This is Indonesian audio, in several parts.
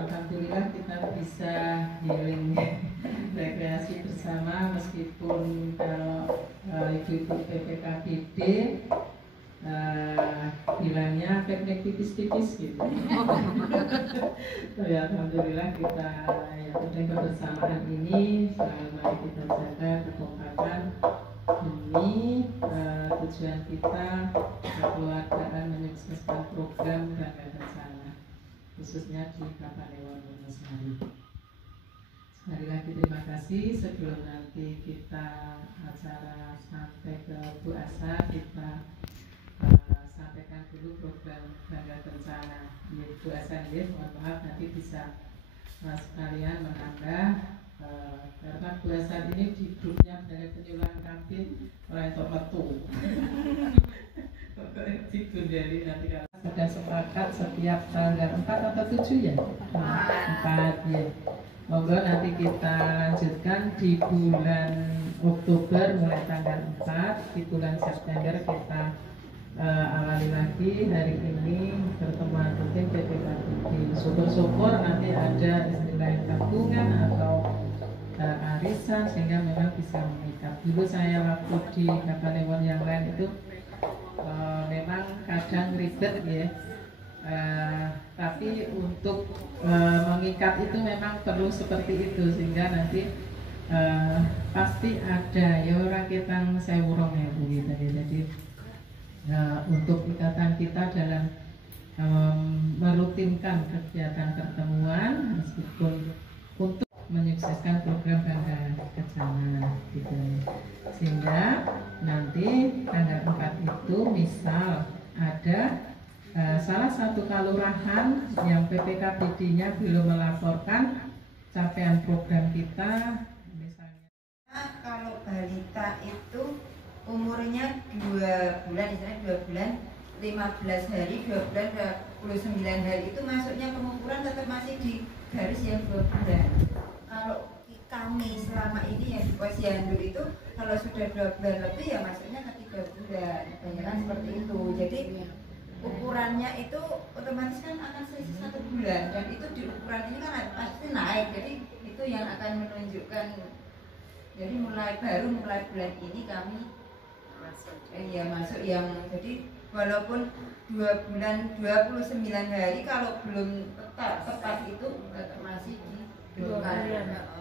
Alhamdulillah kita bisa healing rekreasi bersama meskipun kalau ibu-ibu PPKBD bilangnya piknik tipis-tipis gitu. Ya, alhamdulillah kita ya udah kebersamaan ini mari kita jaga kekompakan demi tujuan kita kekeluargaan menyukseskan program Bangga Kencana khususnya di Kapanewon Wonosari. Sekali lagi terima kasih. Sebelum nanti kita acara sampai ke Bu Asa, kita sampaikan dulu program Bangga Kencana. Bu Asa, mohon maaf nanti bisa sekalian menambah karena Bu Asa ini di grupnya dari penyuluhan kabin orang itu metu. Jadi nanti sudah sepakat setiap tanggal 4 atau 7 ya? 4 ya. Monggo nanti kita lanjutkan di bulan Oktober mulai tanggal 4, di bulan September kita awali lagi hari ini pertemuan rutin PPKBD. Syukur-syukur nanti ada istilah tabungan atau arisan sehingga memang bisa mengikat. Dulu saya waktu di Kapanewon yang lain itu memang kadang ribet ya, tapi untuk mengikat itu memang perlu seperti itu sehingga nanti pasti ada ya orang kita sewurong ya Bu gitu. Jadi untuk ikatan kita dalam merutinkan kegiatan pertemuan meskipun untuk menyukseskan program Bangga Kencana gitu. Sehingga nanti tanggal 4 itu misal ada salah satu kelurahan yang PPKBD-nya belum melaporkan capaian program kita misalnya. Kalau balita itu umurnya 2 bulan, misalnya 2 bulan 15 hari, 2 bulan 29 hari itu masuknya pengukuran tetap masih di garis yang 2 bulan. Kalau kami selama ini yang di Posyandu itu kalau sudah 2 bulan lebih ya masuknya ke 3 bulan, kan seperti itu. Jadi ukurannya itu otomatis kan akan selisih 1 bulan dan itu di ukuran ini kan pasti naik. Jadi itu yang akan menunjukkan. Jadi mulai bulan ini kami masuk yang jadi walaupun 2 bulan 29 hari kalau belum tepat itu tetap masih di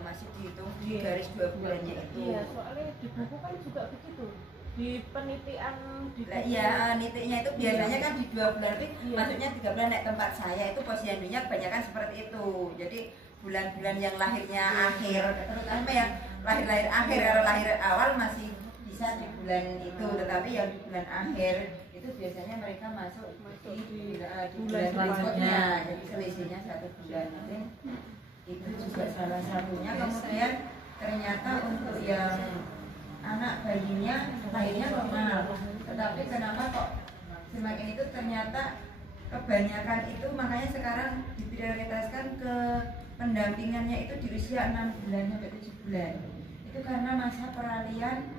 masih dihitung di garis 2 bulannya itu. Iya, soalnya di buku kan juga begitu. Di penitian di buku. Iya, nitiknya itu biasanya kan di 2 bulan lebih, maksudnya 3 bulan naik tempat saya itu posyandunya kebanyakan seperti itu. Jadi bulan-bulan yang lahirnya akhir, terutama yang lahir akhir, kalau lahir awal masih bisa di bulan itu, tetapi yang di bulan akhir itu biasanya mereka masuk di bulan berikutnya, jadi selisihnya 1 bulan. Itu juga salah satunya. Kemudian ternyata untuk yang anak bayinya lahirnya normal, tetapi kenapa kok semakin itu ternyata kebanyakan itu makanya sekarang diprioritaskan ke pendampingannya itu di usia 6 bulan sampai 7 bulan. Itu karena masa peralihan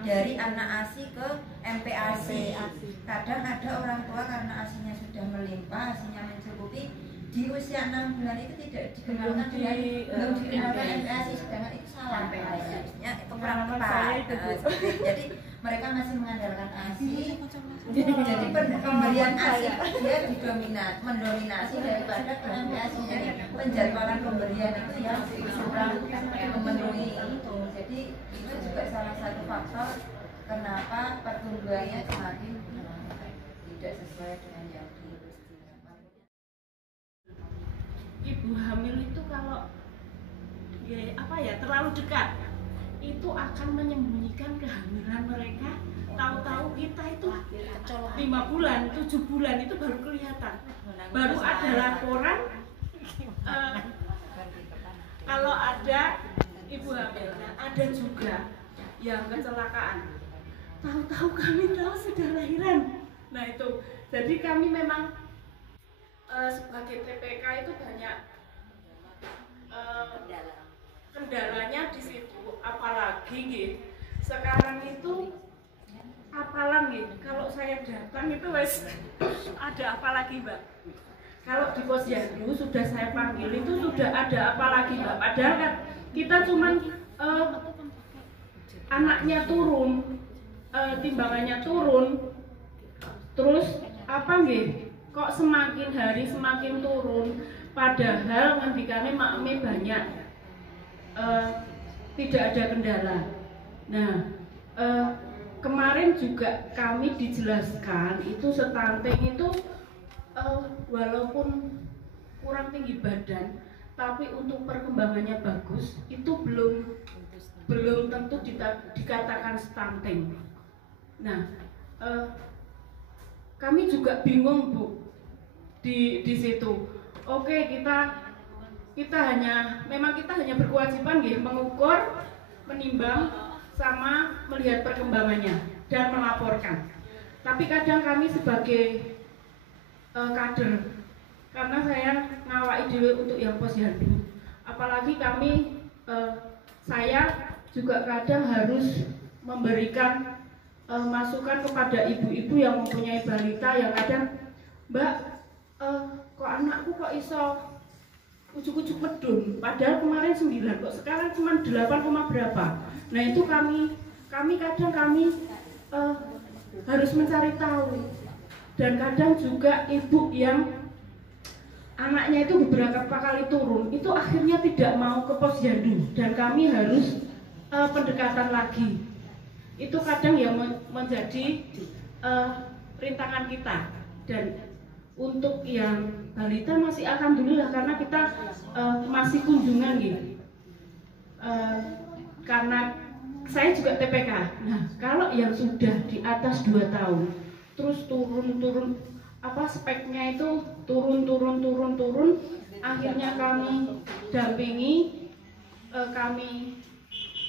dari anak ASI ke MPASI. Kadang ada orang tua karena ASInya sudah melimpah, ASInya mencukupi, di usia 6 bulan itu tidak dikenalkan dengan belum dikenalkan MPASI, sedangkan itu salah. Harusnya itu kurang tepat. Jadi mereka masih mengandalkan ASI. Jadi pemberian ASI dia mendominasi daripada ke MPASI. Jadi penjadwalan pemberian itu yang kurang memenuhi itu. Jadi itu juga salah satu faktor kenapa pertumbuhannya semakin tidak sesuai dengan yang dipastikan. Ibu hamil itu kalau terlalu dekat itu akan menyembunyikan kehamilan mereka. Tahu-tahu kita itu 5 bulan, 7 bulan itu baru kelihatan. Baru ada laporan kalau ada ibu hamil. Nah, ada juga yang kecelakaan. Tahu-tahu kami tahu sudah lahiran. Nah itu, jadi kami memang sebagai PPK itu banyak kendalanya di situ. Apalagi sekarang itu apalan kalau saya datang itu wes ada apa lagi Mbak? kalau di posyandu sudah saya panggil itu sudah ada apa lagi Mbak? Padahal kan kita cuman anaknya turun, timbangannya turun, terus apa nggih? Kok semakin hari semakin turun, padahal ngendikane makme banyak, tidak ada kendala. Nah, kemarin juga kami dijelaskan itu stunting itu walaupun kurang tinggi badan, tapi untuk perkembangannya bagus itu belum tentu dikatakan stunting. Nah, kami juga bingung Bu di situ. Oke, kita hanya berkewajiban mengukur, menimbang, sama melihat perkembangannya dan melaporkan. Tapi kadang kami sebagai kader, karena saya ngawai dhewe untuk yang posyandu, apalagi kami saya juga kadang harus memberikan masukan kepada ibu-ibu yang mempunyai balita yang kadang, Mbak, kok anakku kok iso ujuk-ujuk medun, padahal kemarin 9, kok sekarang cuma 8, berapa. Nah itu kami kadang harus mencari tahu. Dan kadang juga ibu yang anaknya itu beberapa kali turun, itu akhirnya tidak mau ke posyandu dan kami harus pendekatan lagi. Itu kadang yang menjadi rintangan kita. Dan untuk yang balita masih alhamdulillah karena kita masih kunjungan gitu. Karena saya juga TPK. Nah, kalau yang sudah di atas 2 tahun terus turun speknya itu turun, akhirnya kami dampingi, kami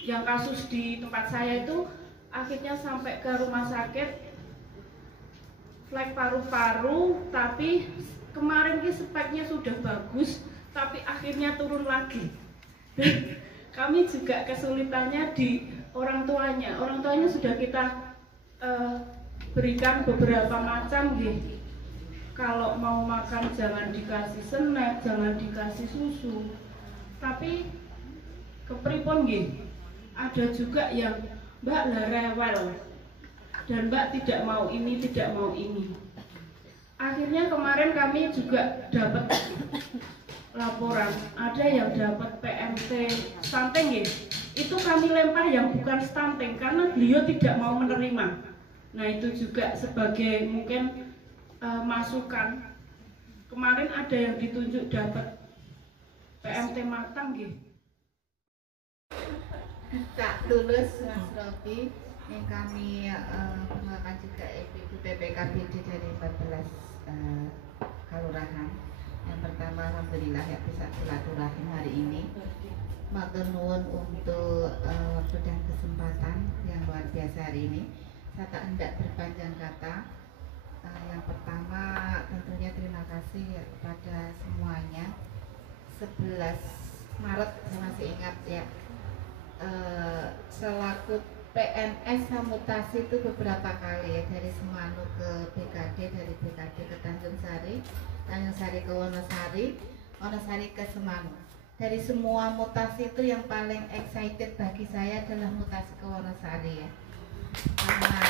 yang kasus di tempat saya itu akhirnya sampai ke rumah sakit, flek paru-paru, tapi kemarin speknya sudah bagus tapi akhirnya turun lagi. Kami juga kesulitannya di orang tuanya sudah kita berikan beberapa macam gitu. Kalau mau makan jangan dikasih snack, jangan dikasih susu. Tapi kepripun gitu. Ada juga yang Mbak rewel dan Mbak tidak mau ini, tidak mau ini. Akhirnya kemarin kami juga dapat laporan, ada yang dapat PMT stunting gitu. Itu kami lempar yang bukan stunting karena beliau tidak mau menerima. Nah itu juga sebagai mungkin masukan. Kemarin ada yang ditunjuk dapat PMT matang gitu. Tak tulus Mas Robi yang kami kenalkan juga ibu PPKBD dari 14 kelurahan. Yang pertama alhamdulillah ya bisa silaturahim hari ini. Matur nuwun untuk berikan kesempatan yang luar biasa hari ini. Saya tak hendak berpanjang kata. Yang pertama tentunya terima kasih ya kepada semuanya. 11 Maret saya masih ingat ya, selaku PNS mutasi itu beberapa kali ya, dari Semanu ke BKD, dari BKD ke Tanjung Sari, Tanjung Sari ke Wonosari, Wonosari ke Semanu. Dari semua mutasi itu yang paling excited bagi saya adalah mutasi ke Wonosari ya. Karena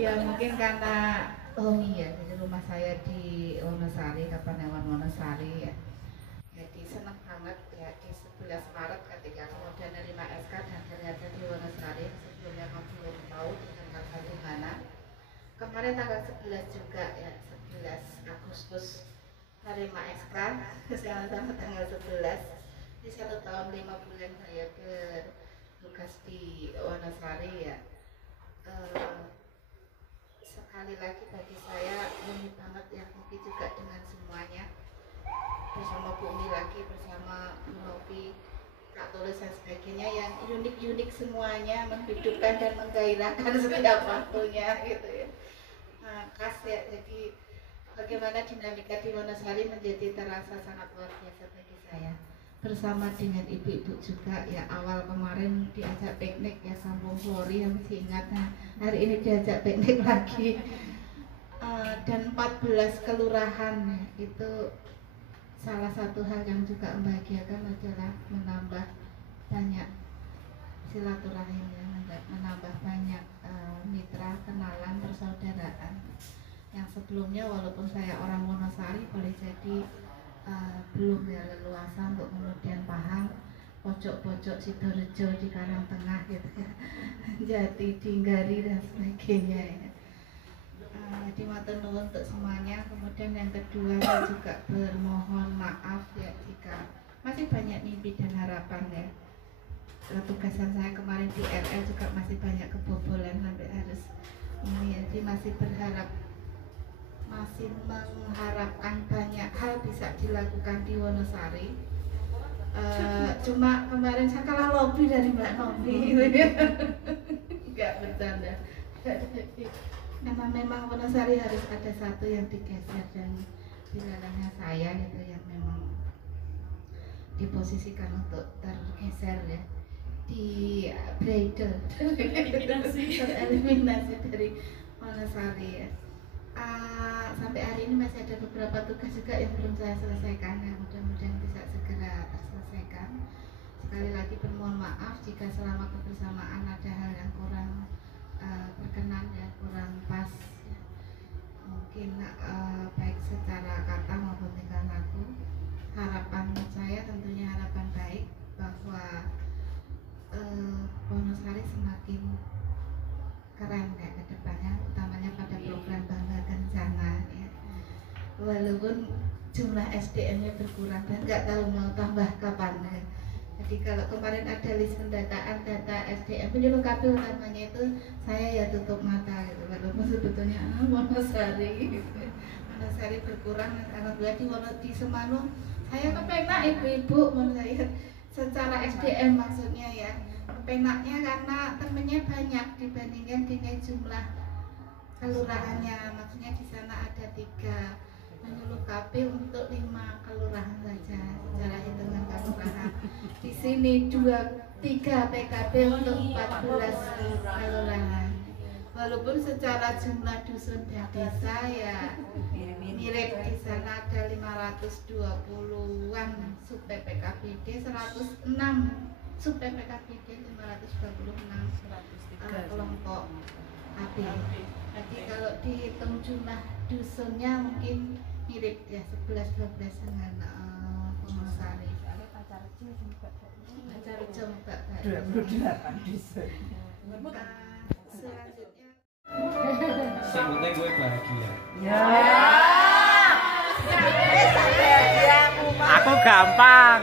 ya mungkin karena jadi rumah saya di Wonosari, Kapanewon Wonosari ya. Jadi senang banget ya di 11 Maret ketika kemudian menerima SK dan ternyata di Wonosari, sebelumnya kami belum tahu dengan di mana. Kemarin tanggal 11 juga ya, 11 Agustus menerima SK sama tanggal 11 di 1 tahun 5 bulan saya bertugas di Wonosari ya. Sekali lagi bagi saya unik banget ya, mungkin juga dengan semuanya bersama Bu Umi lagi, bersama Bu Novi, Kak Tulis dan sebagainya yang unik-unik semuanya, menghidupkan dan menggairahkan setiap waktunya gitu ya. Nah, khas ya, jadi bagaimana dinamika di Wonosari menjadi terasa sangat luar biasa bagi saya. Bersama dengan ibu-ibu juga ya, awal kemarin diajak piknik ya Kampung Flori yang masih ingat, nah hari ini diajak piknik lagi. dan 14 kelurahan itu salah satu hal yang juga membahagiakan adalah menambah banyak silaturahimnya, menambah banyak mitra, kenalan, persaudaraan yang sebelumnya walaupun saya orang Wonosari boleh jadi belum ya leluasa untuk kemudian paham pojok-pojok Sidorejo di Karangtengah gitu ya, Jati, Dinggari dan sebagainya ya. Jadi matur nuwun untuk semuanya. Kemudian yang kedua saya juga bermohon maaf ya jika masih banyak mimpi dan harapan ya. Tugasan saya kemarin di RL juga masih banyak kebobolan sampai harus ini ya. Jadi masih mengharapkan banyak hal bisa dilakukan di Wonosari. Cuma kemarin saya kalah lobby dari Mbak Novi gitu ya. Enggak bercanda. Karena memang Wonosari harus ada satu yang digeser dan wilayahnya saya gitu yang memang diposisikan untuk tergeser ya, di bridal tereliminasi dari Wonosari ya. Sampai hari ini masih ada beberapa tugas juga yang belum saya selesaikan ya, mudah-mudahan bisa segera terselesaikan. Sekali lagi bermohon maaf jika selama kebersamaan ada hal yang kurang berkenan ya, kurang pas ya. Mungkin baik secara kata maupun tingkah laku. Harapan saya tentunya harapan baik bahwa Wonosari semakin keren ya ke depannya, utamanya pada program Bangga Kencana ya. Walaupun jumlah SDM-nya berkurang dan nggak tahu mau tambah kapan ya. Jadi kalau kemarin ada list pendataan data SDM penyuluh KP utamanya itu saya ya tutup mata gitu. Walaupun sebetulnya Wonosari Wonosari berkurang karena di Semanu saya kepenak ibu-ibu menurut saya secara SDM maksudnya ya. Penaknya karena temennya banyak dibandingkan dengan jumlah kelurahannya, maksudnya di sana ada 3 penyuluh KP untuk 5 kelurahan saja secara hitungan kelurahan. Di sini 3 PKP untuk 14 kelurahan. Walaupun secara jumlah dusun dan desa ya mirip, di sana ada 520-an sub PPKBD, 106 sub PPKBD, 526 kelompok KB. Jadi kalau dihitung jumlah dusunnya mungkin mirip ya 11-12 dengan Wonosari. Pacarjo Mbak 28 dusun. Selanjutnya Yang penting gue bahagia. Ya. Aku gampang.